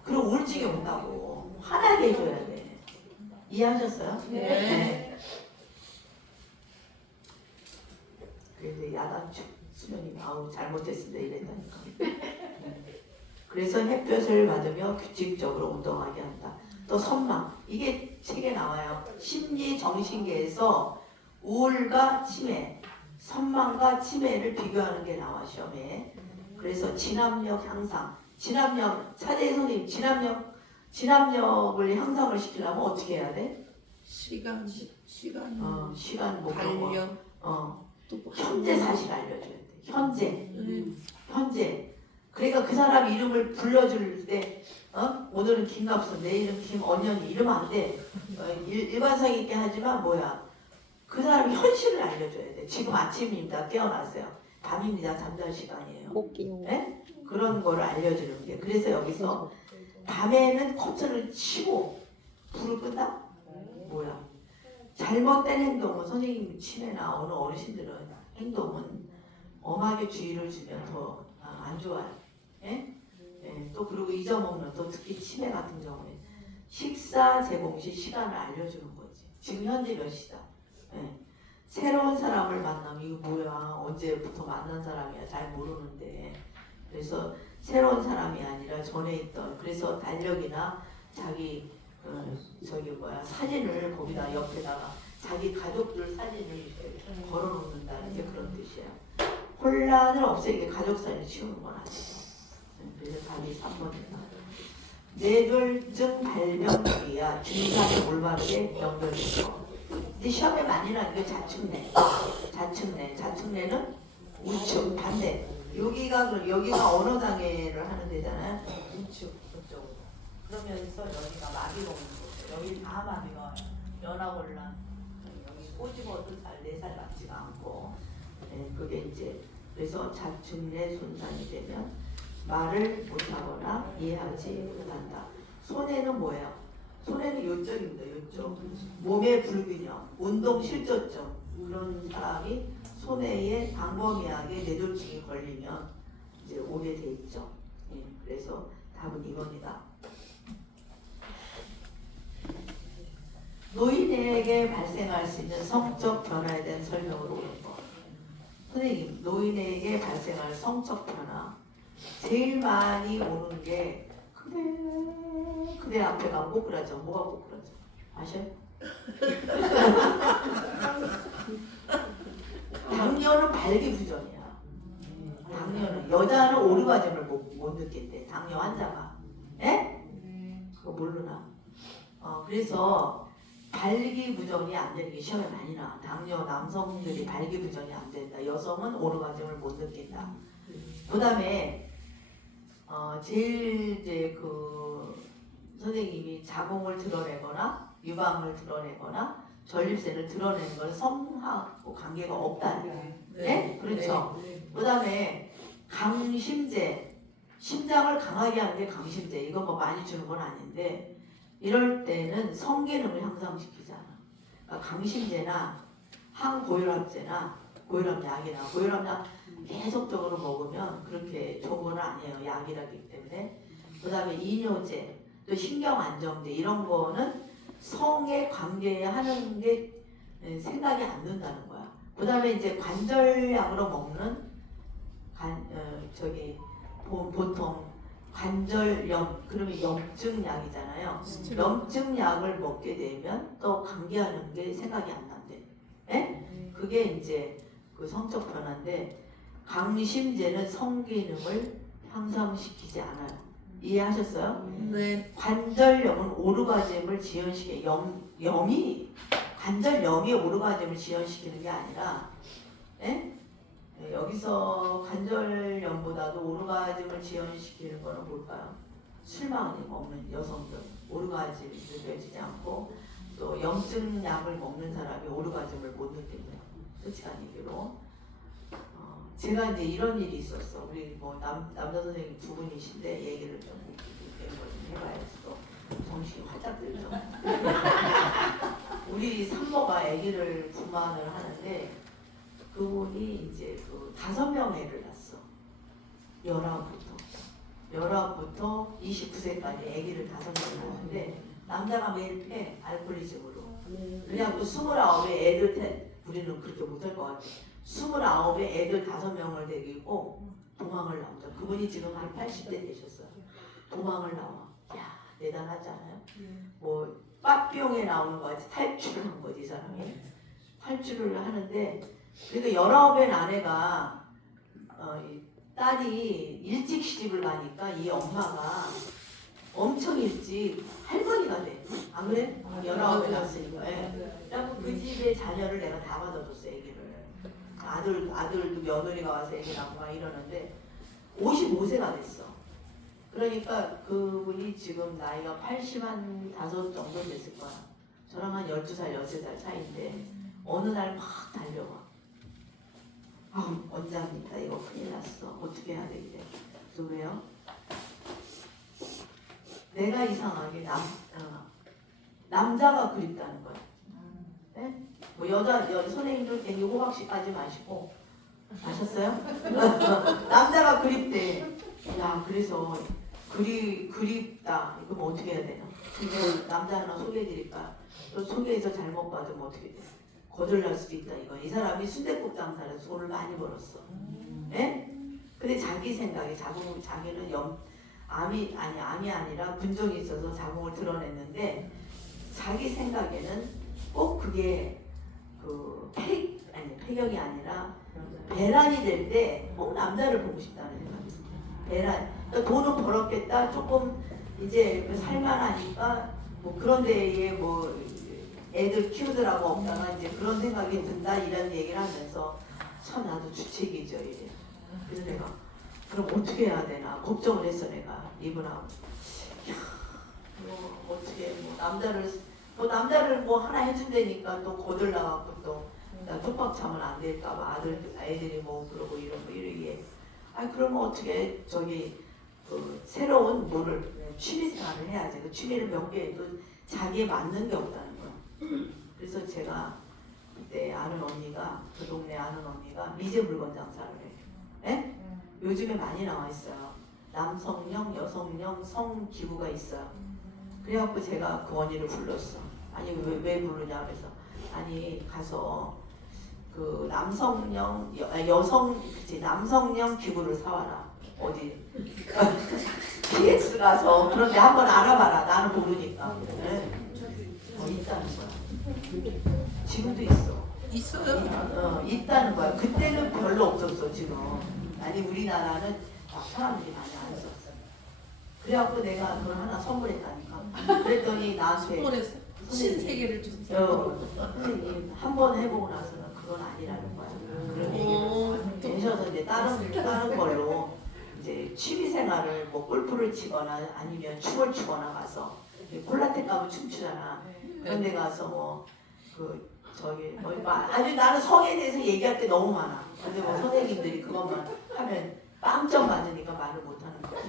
그리고 우울증이 온다고. 화나게 해줘야 돼. 이해하셨어요? 네. 그래서 야단쳐 수녀님이 아우 잘못했습니다 이랬다니까. 그래서 햇볕을 받으며 규칙적으로 운동하게 한다. 또 선망. 이게 책에 나와요. 심리정신계에서 우울과 치매, 선망과 치매를 비교하는 게 나와 시험에. 그래서 진압력 향상. 차재희 선생님 진압력을 향상을 시키려면 어떻게 해야 돼? 시간 뭐 달력 현재 사실 알려줘야 돼. 현재. 그러니까 그 사람 이름을 불러줄 때 오늘은 김갑순, 내일은 김언연이 이러면 안 돼. 일관성 있게 하지만 뭐야? 그 사람이 현실을 알려줘야 돼. 지금 아침입니다. 깨어났어요. 밤입니다. 잠잘 시간이에요. 네? 그런 거를 알려주는 게. 그래서 여기서 밤에는 커튼을 치고 불을 끈다? 뭐야? 잘못된 행동은 선생님 치매나 어느 어르신들은 행동은 엄하게 주의를 주면 더 안 좋아요. 예? 예, 또 그리고 잊어먹는 또 특히 치매 같은 경우에 식사 제공 시 시간을 알려주는 거지. 지금 현재 몇 시다. 예. 새로운 사람을 만나면 이거 뭐야 언제부터 만난 사람이야 잘 모르는데 그래서 새로운 사람이 아니라 전에 있던 그래서 달력이나 자기 사진을 거기다 옆에다가 자기 가족들 사진을 이렇게 걸어놓는다는 게 그런 뜻이에요. 혼란을 없애기 가족 사진을 치우는 건 아니죠. 그래서 답이 3번이다. 뇌졸중 발병기야 증상이 올바르게 연결되고 근데 시험에 많이 나는 게 자축내는 우측 반대 여기가 언어 장애를 하는 데잖아요. 우측 그쪽으로 그러면서 여기가 마비가 오는 거죠. 여기 다 마비가 연하곤란 여기 꼬집어도 잘 4살 같지가 않고 그게 이제 그래서 자축내 손상이 되면 말을 못하거나 이해하지 못한다. 손해는 뭐예요? 손해는 요쪽입니다. 요쪽. 몸의 불균형, 운동 실조증 그런 사람이 손해에 광범위하게 뇌졸중이 걸리면 이제 오게 돼 있죠. 예, 그래서 답은 이겁니다. 노인에게 발생할 수 있는 성적 변화에 대한 설명으로 오는 거. 선생님, 노인에게 발생할 성적 변화 제일 많이 오는 게 그대 앞에 가면 꼬꾸라져. 뭐가 꼬꾸라져? 아셔요? 당뇨는 발기부전이야. 당뇨는 여자는 오르가즘을 못 느낀대. 당뇨 환자가. 에? 그거 모르나? 그래서 발기부전이 안 되는 게 시험에 많이 나와. 당뇨 남성들이 발기부전이 안 된다. 여성은 오르가즘을 못 느낀다. 그 다음에 제일 이제 선생님이 자궁을 드러내거나 유방을 드러내거나 전립腺을 드러내는 건 성하고 관계가 없다는 거예요. 네? 그렇죠. 그 다음에 강심제, 심장을 강하게 하는 게 강심제. 이거 뭐 많이 주는 건 아닌데 이럴 때는 성기능을 향상시키잖아. 그러니까 강심제나 항고혈압제나 고혈압약이나 고혈압약 계속적으로 먹으면 그렇게 좋은 건 아니에요. 약이라기 때문에. 그 다음에 이뇨제, 또 신경안정제 이런 거는 성에 관계하는 게 생각이 안 든다는 거야. 그 다음에 이제 관절약으로 먹는 보통 관절염 그러면 염증약이잖아요. 염증약을 먹게 되면 또 감기하는 게 생각이 안 난대. 예? 그게 이제 그 성적 변화인데 강심제는 성기능을 향상시키지 않아요. 이해하셨어요? 네. 관절염은 오르가즘을 지연시켜 관절염이 오르가즘을 지연시키는 게 아니라 예? 여기서 관절염보다도 오르가즘을 지연시키는 거는 뭘까요? 술 많이 먹는 여성들 오르가즘이 느껴지지 않고 또 염증약을 먹는 사람이 오르가즘을 못 느낀대요. 솔직한 얘기로 제가 이제 이런 일이 있었어. 우리 뭐 남자 선생님 두 분이신데 얘기를 좀 해봐야지 또 정신이 활짝 들죠. 우리 산모가 아기를 부만을 하는데 그분이 이제 5명 애를 낳았어. 19부터 29세까지 아기를 5명 낳았는데 남자가 매일 패 알코올리즘으로. 그래갖고 29에 애들 우리는 그렇게 못할 것 같아. 29에 애들 5명을 데리고 도망을 나온다. 그분이 지금 한 80대 되셨어요. 도망을 나와. 야 대단하지 않아요? 뭐 빠삐용에 나오는 거 같이 탈출을 한 거지 이 사람이. 탈출을 하는데 그러니까 19의 아내가 딸이 일찍 시집을 가니까 이 엄마가 엄청 일찍 할머니가 돼. 안 그래? 19에 낳았으니까. 예. 그래서 그 집의 자녀를 내가 다 받아줬어 애기를. 아들도 며느리가 와서 애기 낳고 막 이러는데 55세가 됐어. 그러니까 그분이 지금 나이가 85 정도 됐을 거야. 저랑 한 12살, 13살 차이인데 어느 날 막 달려와. 원장님 나 이거 큰일 났어. 어떻게 해야 되겠대. 그래서 왜요? 내가 이상하게 남자가 그립다는 거야. 네? 뭐 여자 선생님들 괜히 호박씨 까지 마시고 아셨어요? 남자가 그립대. 야 그래서 그립다. 그럼 어떻게 해야 되나? 근데 남자 하나 소개해드릴까? 또 소개해서 잘못 받으면 어떻게 돼? 거절날 수도 있다 이거. 이 사람이 순댓국 장사를 돈을 많이 벌었어. 예? 근데 자기 생각에 자기는 암이 아니라 분종이 있어서 자궁을 드러냈는데 자기 생각에는 꼭 그게 그 폐경이 아니라 배란이 될 때 꼭 남자를 보고 싶다는 생각이 있어요. 배란. 그러니까 돈은 벌었겠다. 조금 이제 살만하니까 뭐 그런 데에 뭐 애들 키우더라고 없다가 이제 그런 생각이 든다 이런 얘기를 하면서 참 나도 주책이죠 이래. 그래서 내가 그럼 어떻게 해야 되나 걱정을 했어 내가 이분하고. 뭐 어떻게 남자를 뭐 하나 해준다니까 또 거들나갖고 또 나 쪽박 차면 안 될까봐 애들이 뭐 그러고 이러기에 그러면 어떻게 그 새로운 취미생활을 해야지. 그 취미를 몇 개 해도 자기에 맞는 게 없다는 거야. 그래서 제가 그때 그 동네 아는 언니가 미제 물건 장사를 해. 예? 요즘에 많이 나와 있어요. 남성용, 여성용 성기구가 있어요. 그래갖고 제가 그 언니를 불렀어. 아니 왜 부르냐 그래서 아니 가서 그 남성용 남성용 기구를 사와라. 어디 TX 가서 그런데 한번 알아봐라. 나는 모르니까. 네. 있다는 거야. 지금도 있어. 있어요? 있다는 거야. 그때는 별로 없었어 지금. 아니 우리나라는 사람들이 많이 안 썼어. 그래갖고 내가 그걸 하나 선물했다니까. 그랬더니 나한테 선물했어? 신세계를 줬어. 선생님 한 번 해보고 나서는 그건 아니라는 거야. 그런 얘기를 되셔서 이제 다른 걸로 이제 취미생활을 뭐 골프를 치거나 아니면 춤을 추거나 가서 콜라텍 가면 춤추잖아. 그런 데 가서 아주 나는 성에 대해서 얘기할 게 너무 많아. 근데 뭐 선생님들이 그것만 하면 빵점 맞으니까 말을 못하는 거야.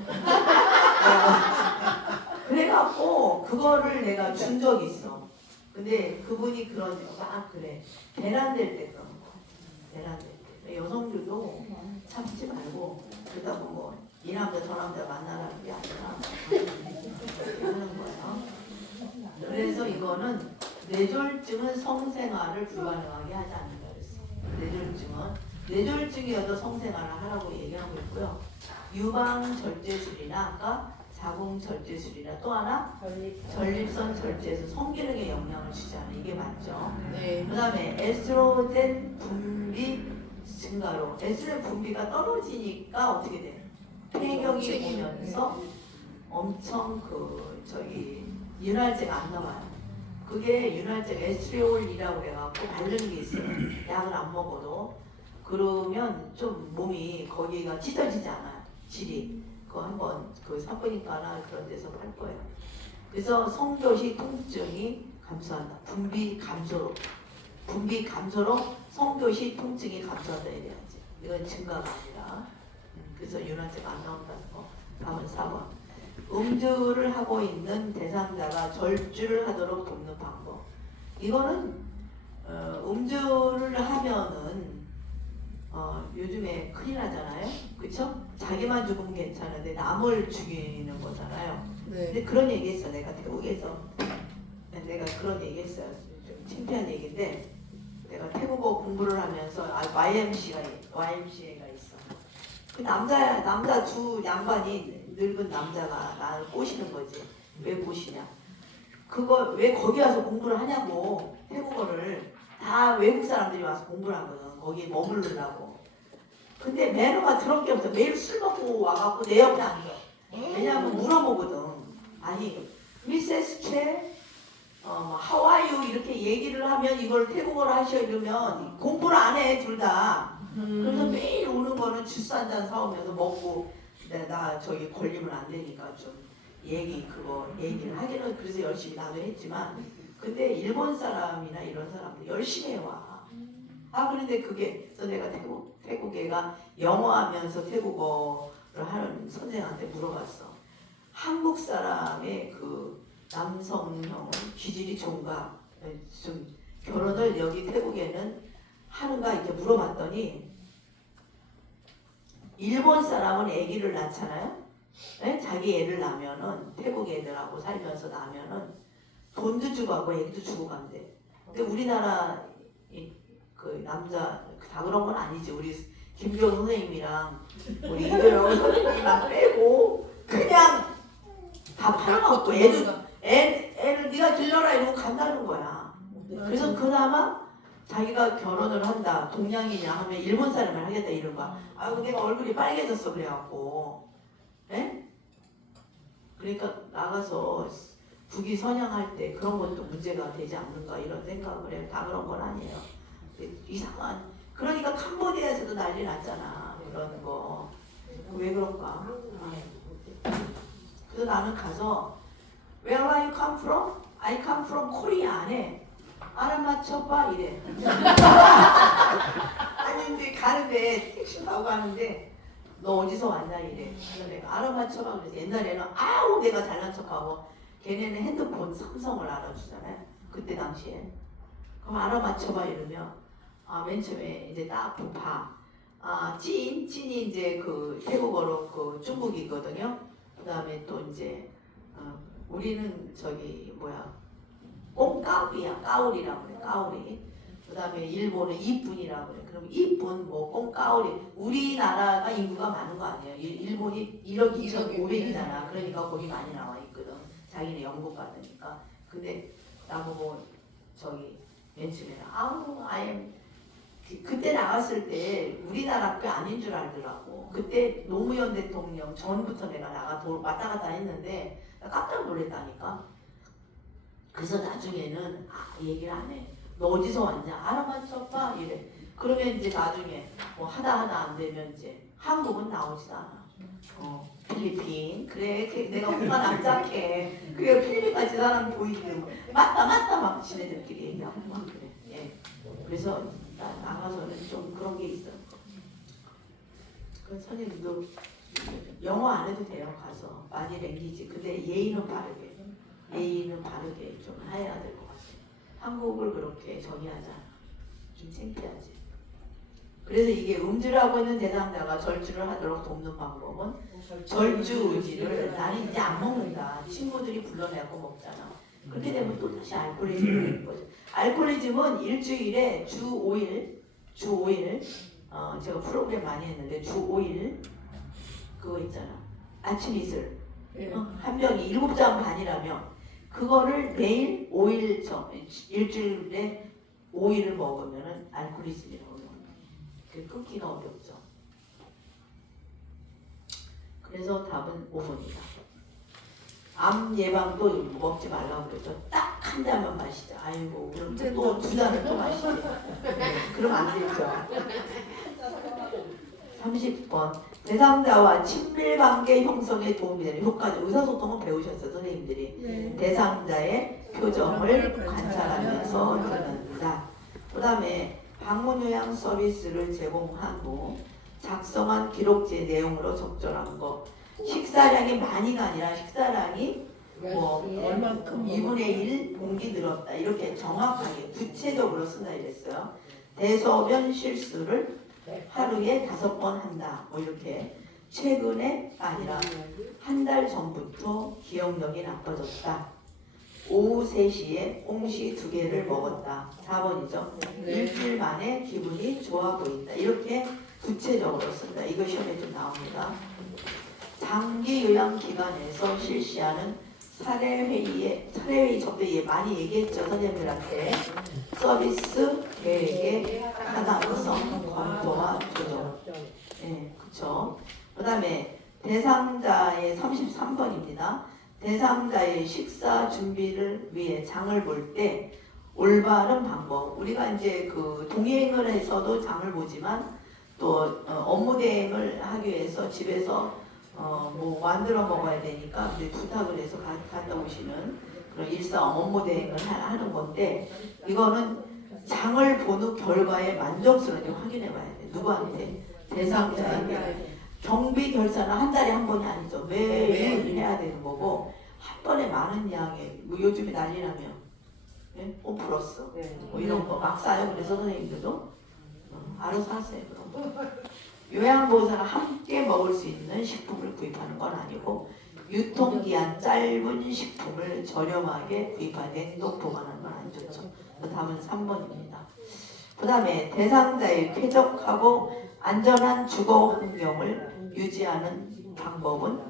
그래갖고 그거를 내가 준 적이 있어. 근데 그분이 그래 배란될 때 그런 거. 배란될 때 여성들도 참지 말고 그러다 보면 이 남자 저 남자 만나라는 게 아니라 하는 거예요. 그래서 이거는 뇌졸중은 성생활을 불가능하게 하지 않는다 그랬어. 뇌졸중이어도 성생활을 하라고 얘기하고 있고요. 유방절제술이나 아까 자궁절제술이나 또 하나 전립선 절제에서 성기능에 영향을 주지 않아. 이게 맞죠? 네. 그 다음에 에스트로겐 분비 증가로 에스트로겐 분비가 떨어지니까 어떻게 돼? 폐경이 오면서 엄청 윤활제가 안 나와요. 그게 윤활제가 에스트레올이라고 해갖고 바르는 게 있어요. 약을 안 먹어도. 그러면 좀 몸이 거기가 찢어지지 않아요. 질이. 그거 한번 산부인과나 그런 데서 할 거예요. 그래서 성교시 통증이 감소한다. 분비 감소로 성교시 통증이 감소한다 이래야지. 이건 증가가 아니라. 그래서 윤활제가 안 나온다는 거. 다음은 4번. 음주를 하고 있는 대상자가 절주를 하도록 돕는 방법. 이거는 음주를 하면은 요즘에 큰일 나잖아요. 그쵸? 자기만 죽으면 괜찮은데 남을 죽이는 거잖아요. 네. 근데 그런 얘기 했어. 내가 태국에서 내가 그런 얘기 했어요. 좀 창피한 얘기인데 내가 태국어 공부를 하면서 YMCA가 있어. 그 남자 두 양반이 늙은 남자가 나를 꼬시는 거지. 왜 꼬시냐? 그거 왜 거기 와서 공부를 하냐고. 태국어를 다 외국 사람들이 와서 공부를 하거든. 거기 머무르려고. 근데 매너가 더럽게 없어. 매일 술 먹고 와갖고 내 옆에 앉아. 왜냐하면 물어보거든. 아니 미세스 최 하와이유 이렇게 얘기를 하면 이걸 태국어로 하셔 이러면 공부를 안 해 둘 다. 그래서 매일 오는 거는 주스 한 잔 사오면서 먹고 나 걸리면 안 되니까 좀 얘기를 하기는 그래서 열심히 나도 했지만 근데 일본 사람이나 이런 사람들 열심히 해와. 그런데 그래서 내가 태국 애가 영어 하면서 태국어를 하는 선생한테 물어봤어. 한국 사람의 그 남성형 기질이 좋은가, 좀 결혼을 여기 태국에는 하는가 이렇게 물어봤더니 일본 사람은 아기를 낳잖아요. 네? 자기 애를 낳으면은 태국 애들하고 살면서 낳으면은 돈도 주고 하고 애기도 주고 간대. 근데 우리나라 그 남자 다 그런 건 아니지. 우리 김경 선생님이랑 우리 이도영 선생님이랑 빼고 그냥 다 팔아먹고 애를 네가 길러라 이러고 간다는 거야. 그래서 그나마 자기가 결혼을 한다 동양이냐 하면 일본 사람을 하겠다 이런 거야. 아이고 내가 얼굴이 빨개졌어 그래갖고. 예? 그러니까 나가서 국위 선양할 때 그런 것도 문제가 되지 않는가 이런 생각을 해요. 다 그런 건 아니에요. 이상한. 그러니까 캄보디아에서도 난리 났잖아. 그런 거. 왜 그럴까? 그래서 나는 가서 Where are you come from? I come from Korea 안 해. 알아맞혀봐 이래. 아니 근데 가는데 택시 타고 가는데 너 어디서 왔냐 이래. 그래서 내가 알아맞혀봐 그래서 옛날에는 아우 내가 잘난 척하고 걔네는 핸드폰 삼성을 알아주잖아요. 그때 당시에. 그럼 알아맞혀봐 이러면 맨 처음에 이제 딱 부파 찐이 이제 그 태국어로 그 중국이거든요. 그 다음에 또 이제 우리는 저기 뭐야 꽁까우리야. 까우리라고 그래. 까우리. 그 다음에 일본은 이쁜이라고 그래. 그럼 이쁜 뭐 꽁까우리. 우리나라가 인구가 많은 거 아니에요. 일본이 1억 2,500이잖아. 그러니까 거기 많이 나와 있거든. 자기네 영국 받으니까. 근데 나보고 저기 맨 처음에 아우 아엠 그때 나갔을 때 우리나라 게 아닌 줄 알더라고. 그때 노무현 대통령 전부터 내가 왔다 갔다 했는데 깜짝 놀랐다니까. 그래서 나중에는 얘기를 안 해. 너 어디서 왔냐? 알아맞혀봐 이래. 그러면 이제 나중에 뭐 하다 안 되면 이제 한국은 나오지도 않아. 필리핀 그래 내가 뭔가 남자해. 그래 필리핀 같이 사람 보이기는 맞다 막 지네들끼리 얘기하고 막 그래. 예. 그래서 나가서는 좀 그런 게 있어. 그 선생님도 영어 안 해도 돼요. 가서 많이 랭기지. 근데 예의는 바르게 좀 해야 될 것 같아. 한국을 그렇게 정의하잖아. 좀 창피하지. 그래서 이게 음주라고 있는 대상자가 절주를 하도록 돕는 방법은 절주 의지를 나는 이제 안 먹는다. 친구들이 불러내고 먹잖아. 그렇게 되면 또 다시 알코올리즘이 되는 거죠. 알코올리즘은 일주일에 주 5일 제가 프로그램 많이 했는데 주 5일 그거 있잖아. 아침 이슬 한 병이 7잔 반이라면 그거를 매일 5일 일주일에 5일을 먹으면 알코올리즘이라고 해요. 끊기가 어렵죠. 그래서 답은 5번이다. 암 예방도 먹지 말라고 그러죠. 딱 한 잔만 마시자. 아이고 그럼 또 2잔을 또 마시죠. 그럼 안 되죠. 30번 대상자와 친밀관계 형성에 도움이 되는 효과죠. 의사소통은 배우셨어요 선생님들이. 대상자의 표정을 관찰하면서 듣는다. 그 다음에 방문 요양 서비스를 제공한 후 작성한 기록지의 내용으로 적절한 거. 식사량이 많이가 아니라 식사량이 뭐 얼만큼 2분의 1 봉기 늘었다. 이렇게 정확하게 구체적으로 쓴다 이랬어요. 대소변 실수를 하루에 5번 한다. 뭐 이렇게 최근에 아니라 한 달 전부터 기억력이 나빠졌다. 오후 3시에 홍시 2개를 먹었다. 4번이죠. 일주일 만에 기분이 좋아 보인다. 이렇게 구체적으로 쓴다. 이거 시험에 좀 나옵니다. 장기 요양 기간에서 실시하는 사례회의 접대 많이 얘기했죠 선생님들한테. 서비스 계획의 타당성 검토와 조정. 네, 그렇죠. 그 다음에 대상자의 33번입니다. 대상자의 식사 준비를 위해 장을 볼 때 올바른 방법. 우리가 이제 그 동행을 해서도 장을 보지만 또 업무 대행을 하기 위해서 집에서 뭐 만들어 먹어야 되니까 이제 부탁을 해서 갔다 오시는 그런 일상 업무 대행을 하는 건데 이거는 장을 본 후 결과에 만족스러운지 확인해 봐야 돼. 누구한테? 대상자에게. 경비 결산은 한 달에 한 번이 아니죠. 매일 해야 되는 거고 한 번에 많은 양의 뭐 요즘에 난리 나면 예? 5플러스 뭐 이런 거 막 싸요. 그래서 선생님들도 알아서 하세요. 그런 거. 요양보호사는 함께 먹을 수 있는 식품을 구입하는 건 아니고 유통기한 짧은 식품을 저렴하게 구입하는 냉동 보관하는 건 안 좋죠. 답은 3번입니다. 그 다음에 대상자의 쾌적하고 안전한 주거 환경을 유지하는 방법은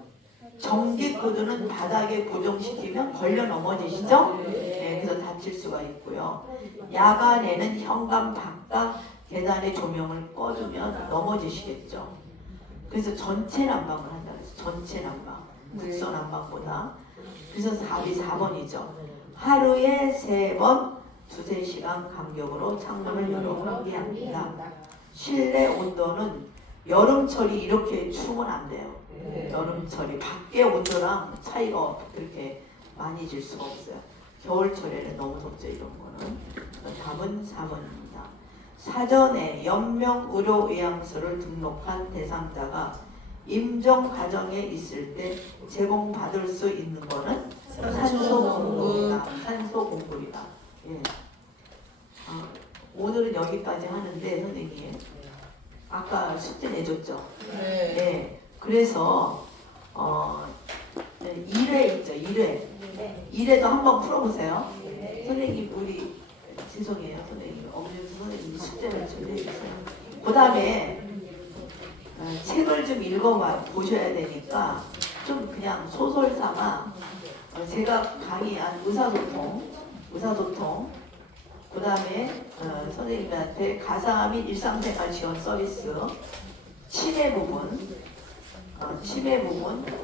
전기코드는 바닥에 고정시키면 걸려 넘어지시죠? 네, 그래서 다칠 수가 있고요. 야간에는 현관 바깥 계단의 조명을 꺼두면 넘어지시겠죠. 그래서 전체 난방을 한다 그래서 전체 난방, 국선 난방보다. 그래서 답이 4번이죠. 하루에 3번 2~3시간 간격으로 창문을 열어 환기합니다. 실내 온도는 여름철이 이렇게 추우면 안 돼요. 여름철이 밖에 온도랑 차이가 그렇게 많이 질 수가 없어요. 겨울철에는 너무 덥죠. 이런 거는. 답은 4번입니다. 사전에 연명의료의향서를 등록한 대상자가 임종 과정에 있을 때 제공받을 수 있는 거는 산소공급이다. 산소공급이다. 예. 오늘은 여기까지 하는데 선생님 아까 숙제 내줬죠? 네. 네. 그래서 1회 있죠. 1회. 1회도 한번 풀어보세요. 선생님 우리 죄송해요. 선생님 엄연수 선생님 숙제를 좀 해주세요. 그 다음에 책을 좀 읽어보셔야 되니까 좀 그냥 소설 삼아 제가 강의한 의사소통 그 다음에 선생님한테 가상화 및 일상생활 지원 서비스 치매 부분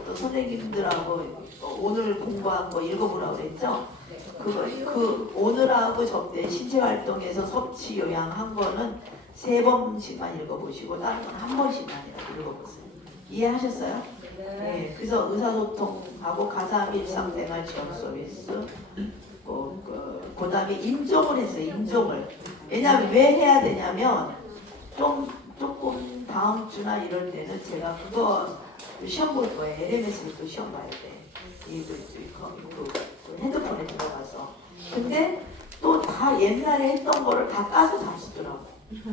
또 선생님들하고 오늘 공부한 거 읽어보라고 그랬죠? 그 오늘하고 접대 신체활동에서 섭취 요양한 거는 3번씩만 읽어보시고 다른 건 한 번씩만이라도 읽어보세요. 이해하셨어요? 네. 그래서 의사소통하고 가상 일상생활 지원 서비스 그 다음에 임종을 했어요. 임종을. 왜냐하면 왜 해야 되냐면 조금 다음 주나 이럴 때는 제가 그거 시험 볼 거예요. LMS를 또 시험 봐야 돼. 그 핸드폰에 들어가서. 근데 또 다 옛날에 했던 거를 다 까서 다 쓰더라고.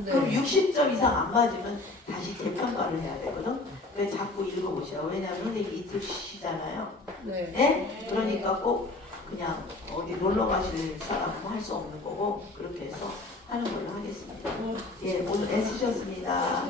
그럼 60점 이상 안 맞으면 다시 재평가를 해야 되거든. 그래서 자꾸 읽어보셔요. 왜냐하면 선생님이 이틀 쉬잖아요. 네. 네? 그러니까 꼭 그냥 어디 놀러 가실 사람은 할 수 없는 거고 그렇게 해서 하는 걸로 하겠습니다. 예, 오늘 애쓰셨습니다.